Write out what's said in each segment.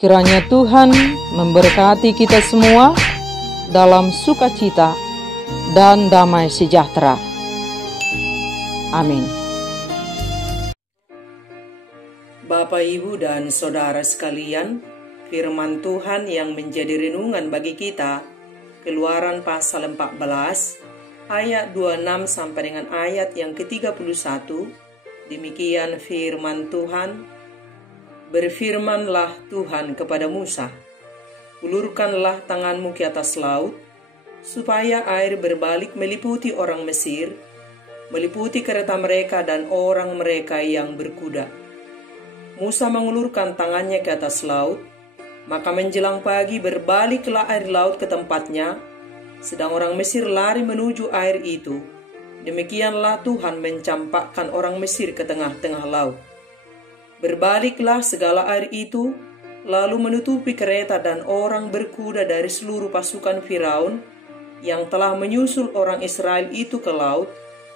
Kiranya Tuhan memberkati kita semua dalam sukacita dan damai sejahtera. Amin. Bapak, Ibu, dan Saudara sekalian, firman Tuhan yang menjadi renungan bagi kita, Keluaran pasal 14, ayat 26 sampai dengan ayat yang ke-31, demikian firman Tuhan. Berfirmanlah Tuhan kepada Musa, ulurkanlah tanganmu ke atas laut, supaya air berbalik meliputi orang Mesir, meliputi kereta mereka dan orang mereka yang berkuda. Musa mengulurkan tangannya ke atas laut, maka menjelang pagi berbaliklah air laut ke tempatnya, sedang orang Mesir lari menuju air itu. Demikianlah Tuhan mencampakkan orang Mesir ke tengah-tengah laut. Berbaliklah segala air itu, lalu menutupi kereta dan orang berkuda dari seluruh pasukan Firaun yang telah menyusul orang Israel itu ke laut.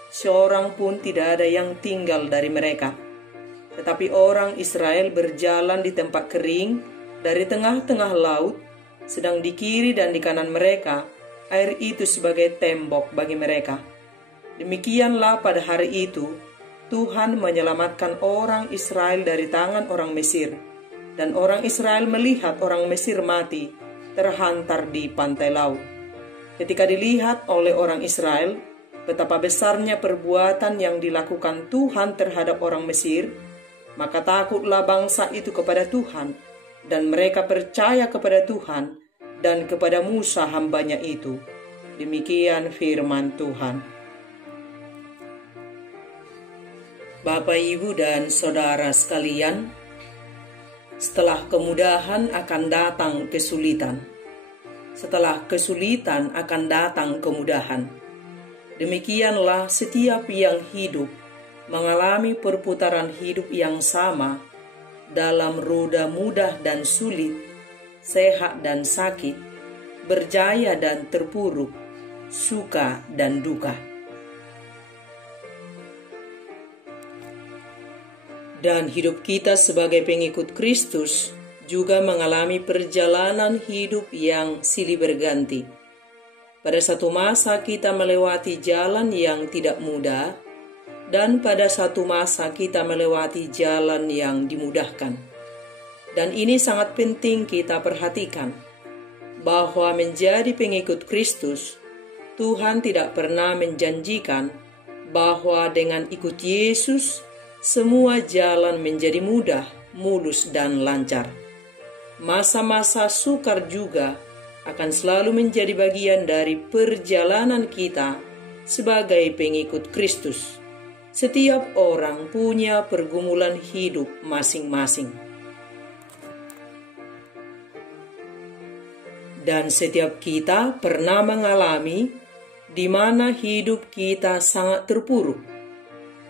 Seorang pun tidak ada yang tinggal dari mereka. Tetapi orang Israel berjalan di tempat kering dari tengah-tengah laut, sedang di kiri dan di kanan mereka air itu sebagai tembok bagi mereka. Demikianlah pada hari itu Tuhan menyelamatkan orang Israel dari tangan orang Mesir, dan orang Israel melihat orang Mesir mati, terhantar di pantai laut. Ketika dilihat oleh orang Israel betapa besarnya perbuatan yang dilakukan Tuhan terhadap orang Mesir, maka takutlah bangsa itu kepada Tuhan, dan mereka percaya kepada Tuhan dan kepada Musa hambanya itu. Demikian firman Tuhan. Bapak, Ibu, dan Saudara sekalian, setelah kemudahan akan datang kesulitan. Setelah kesulitan akan datang kemudahan. Demikianlah setiap yang hidup mengalami perputaran hidup yang sama dalam roda mudah dan sulit, sehat dan sakit, berjaya dan terpuruk, suka dan duka. Dan hidup kita sebagai pengikut Kristus juga mengalami perjalanan hidup yang silih berganti. Pada satu masa kita melewati jalan yang tidak mudah, dan pada satu masa kita melewati jalan yang dimudahkan. Dan ini sangat penting kita perhatikan, bahwa menjadi pengikut Kristus, Tuhan tidak pernah menjanjikan bahwa dengan ikut Yesus, semua jalan menjadi mudah, mulus, dan lancar. Masa-masa sukar juga akan selalu menjadi bagian dari perjalanan kita sebagai pengikut Kristus. Setiap orang punya pergumulan hidup masing-masing. Dan setiap kita pernah mengalami di mana hidup kita sangat terpuruk.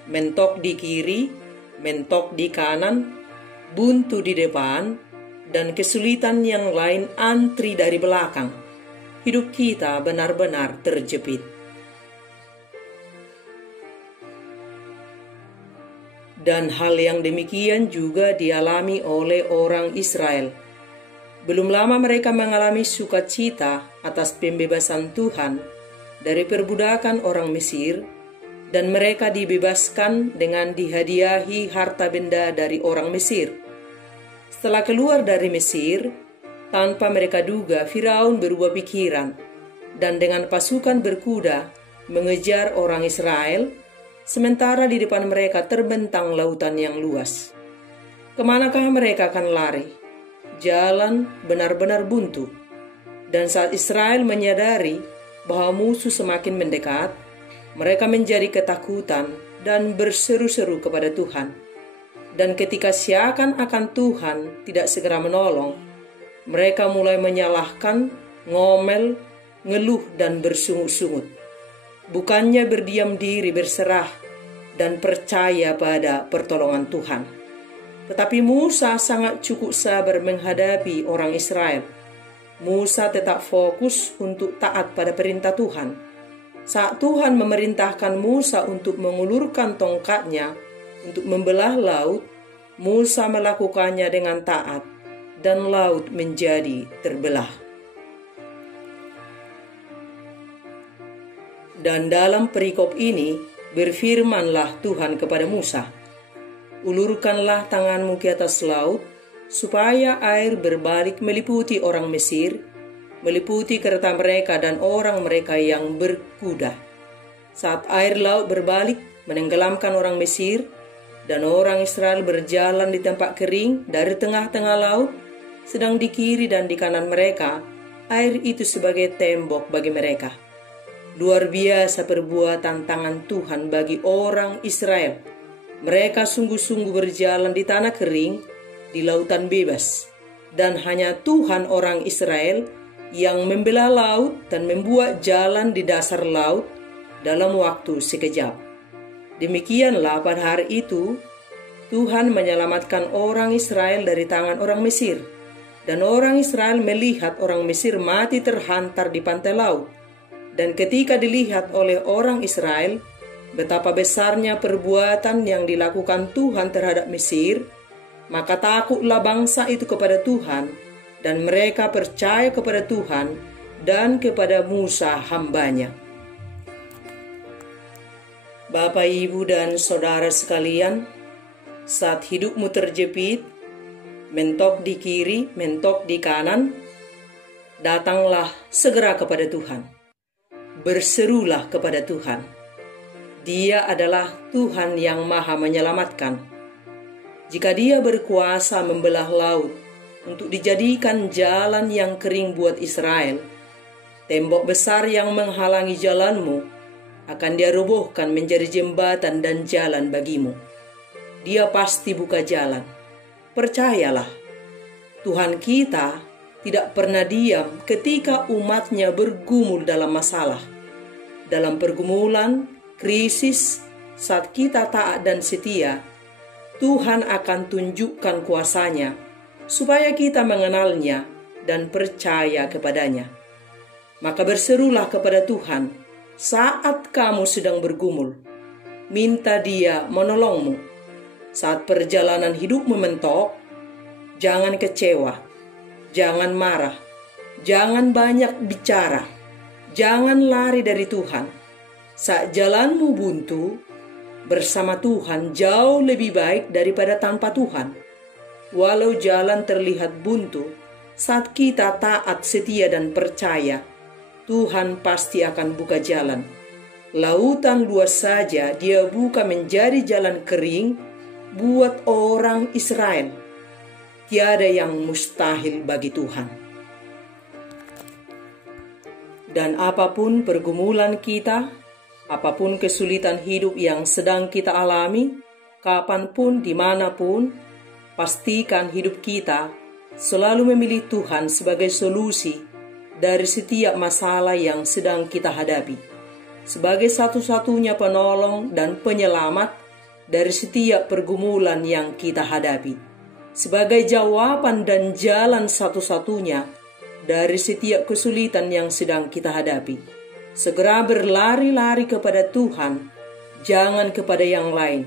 Mentok di kiri, mentok di kanan, buntu di depan, dan kesulitan yang lain antri dari belakang. Hidup kita benar-benar terjepit. Dan hal yang demikian juga dialami oleh orang Israel. Belum lama mereka mengalami sukacita atas pembebasan Tuhan dari perbudakan orang Mesir, dan mereka dibebaskan dengan dihadiahi harta benda dari orang Mesir. Setelah keluar dari Mesir, tanpa mereka duga Firaun berubah pikiran, dan dengan pasukan berkuda mengejar orang Israel, sementara di depan mereka terbentang lautan yang luas. Kemanakah mereka akan lari? Jalan benar-benar buntu. Dan saat Israel menyadari bahwa musuh semakin mendekat, mereka menjadi ketakutan dan berseru-seru kepada Tuhan. Dan ketika seakan-akan Tuhan tidak segera menolong, mereka mulai menyalahkan, ngomel, ngeluh, dan bersungut-sungut. Bukannya berdiam diri berserah dan percaya pada pertolongan Tuhan. Tetapi Musa sangat cukup sabar menghadapi orang Israel. Musa tetap fokus untuk taat pada perintah Tuhan. Saat Tuhan memerintahkan Musa untuk mengulurkan tongkatnya untuk membelah laut, Musa melakukannya dengan taat dan laut menjadi terbelah. Dan dalam perikop ini berfirmanlah Tuhan kepada Musa, "Ulurkanlah tanganmu ke atas laut, supaya air berbalik meliputi orang Mesir, meliputi kereta mereka dan orang mereka yang berkuda. Saat air laut berbalik menenggelamkan orang Mesir, dan orang Israel berjalan di tempat kering dari tengah-tengah laut, sedang di kiri dan di kanan mereka, air itu sebagai tembok bagi mereka. Luar biasa perbuatan tangan Tuhan bagi orang Israel. Mereka sungguh-sungguh berjalan di tanah kering, di lautan bebas. Dan hanya Tuhan orang Israel yang membelah laut dan membuat jalan di dasar laut dalam waktu sekejap. Demikianlah pada hari itu, Tuhan menyelamatkan orang Israel dari tangan orang Mesir. Dan orang Israel melihat orang Mesir mati terhantar di pantai laut. Dan ketika dilihat oleh orang Israel betapa besarnya perbuatan yang dilakukan Tuhan terhadap Mesir, maka takutlah bangsa itu kepada Tuhan, dan mereka percaya kepada Tuhan dan kepada Musa hambanya." Bapak, Ibu, dan Saudara sekalian, saat hidupmu terjepit, mentok di kiri, mentok di kanan, datanglah segera kepada Tuhan. Berserulah kepada Tuhan. Dia adalah Tuhan yang Maha Menyelamatkan. Jika Dia berkuasa membelah laut untuk dijadikan jalan yang kering buat Israel, tembok besar yang menghalangi jalanmu akan Dia robohkan menjadi jembatan dan jalan bagimu. Dia pasti buka jalan. Percayalah, Tuhan kita tidak pernah diam ketika umatnya bergumul dalam masalah. Dalam pergumulan, krisis, saat kita taat dan setia, Tuhan akan tunjukkan kuasa-Nya supaya kita mengenalnya dan percaya kepadanya. Maka berserulah kepada Tuhan saat kamu sedang bergumul. Minta Dia menolongmu. Saat perjalanan hidupmu mentok, jangan kecewa. Jangan marah, jangan banyak bicara, jangan lari dari Tuhan. Saat jalanmu buntu, bersama Tuhan jauh lebih baik daripada tanpa Tuhan. Walau jalan terlihat buntu, saat kita taat, setia, dan percaya, Tuhan pasti akan buka jalan. Lautan luas saja Dia buka menjadi jalan kering buat orang Israel. Tiada yang mustahil bagi Tuhan. Dan apapun pergumulan kita, apapun kesulitan hidup yang sedang kita alami, kapanpun, dimanapun, pastikan hidup kita selalu memilih Tuhan sebagai solusi dari setiap masalah yang sedang kita hadapi, sebagai satu-satunya penolong dan penyelamat dari setiap pergumulan yang kita hadapi, sebagai jawaban dan jalan satu-satunya dari setiap kesulitan yang sedang kita hadapi. Segera berlari-lari kepada Tuhan, jangan kepada yang lain.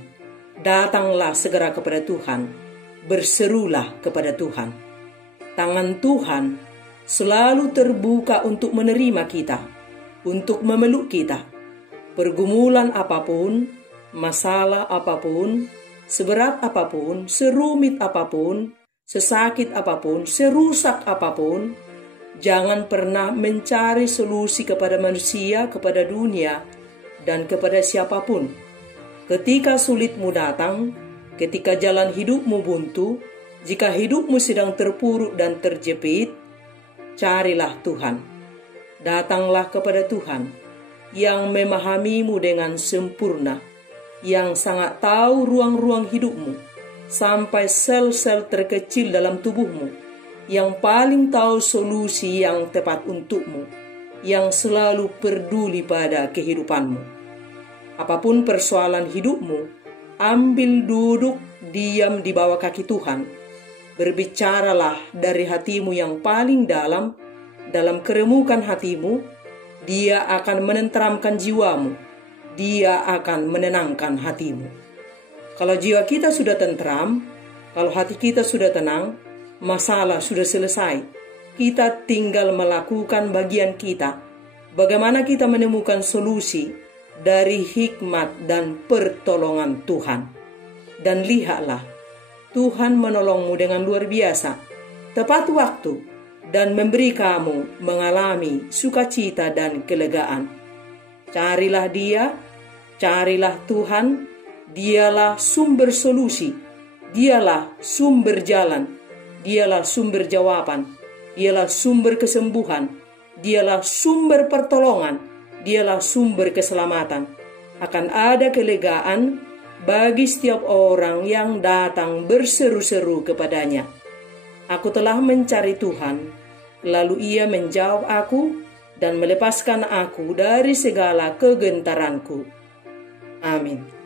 Datanglah segera kepada Tuhan, berserulah kepada Tuhan. Tangan Tuhan selalu terbuka untuk menerima kita, untuk memeluk kita. Pergumulan apapun, masalah apapun, seberat apapun, serumit apapun, sesakit apapun, serusak apapun, jangan pernah mencari solusi kepada manusia, kepada dunia, dan kepada siapapun. Ketika sulitmu datang, ketika jalan hidupmu buntu, jika hidupmu sedang terpuruk dan terjepit, carilah Tuhan. Datanglah kepada Tuhan yang memahamimu dengan sempurna, yang sangat tahu ruang-ruang hidupmu, sampai sel-sel terkecil dalam tubuhmu, yang paling tahu solusi yang tepat untukmu, yang selalu peduli pada kehidupanmu. Apapun persoalan hidupmu, ambil duduk diam di bawah kaki Tuhan. Berbicaralah dari hatimu yang paling dalam keremukan hatimu. Dia akan menenteramkan jiwamu. Dia akan menenangkan hatimu. Kalau jiwa kita sudah tentram, kalau hati kita sudah tenang, masalah sudah selesai. Kita tinggal melakukan bagian kita. Bagaimana kita menemukan solusi dari hikmat dan pertolongan Tuhan. Dan lihatlah, Tuhan menolongmu dengan luar biasa, tepat waktu, dan memberi kamu mengalami sukacita dan kelegaan. Carilah Dia, carilah Tuhan. Dialah sumber solusi, Dialah sumber jalan, Dialah sumber jawaban, Dialah sumber kesembuhan, Dialah sumber pertolongan, Dialah sumber keselamatan. Akan ada kelegaan bagi setiap orang yang datang berseru-seru kepadanya. Aku telah mencari Tuhan, lalu Ia menjawab aku dan melepaskan aku dari segala kegentaranku. Amin.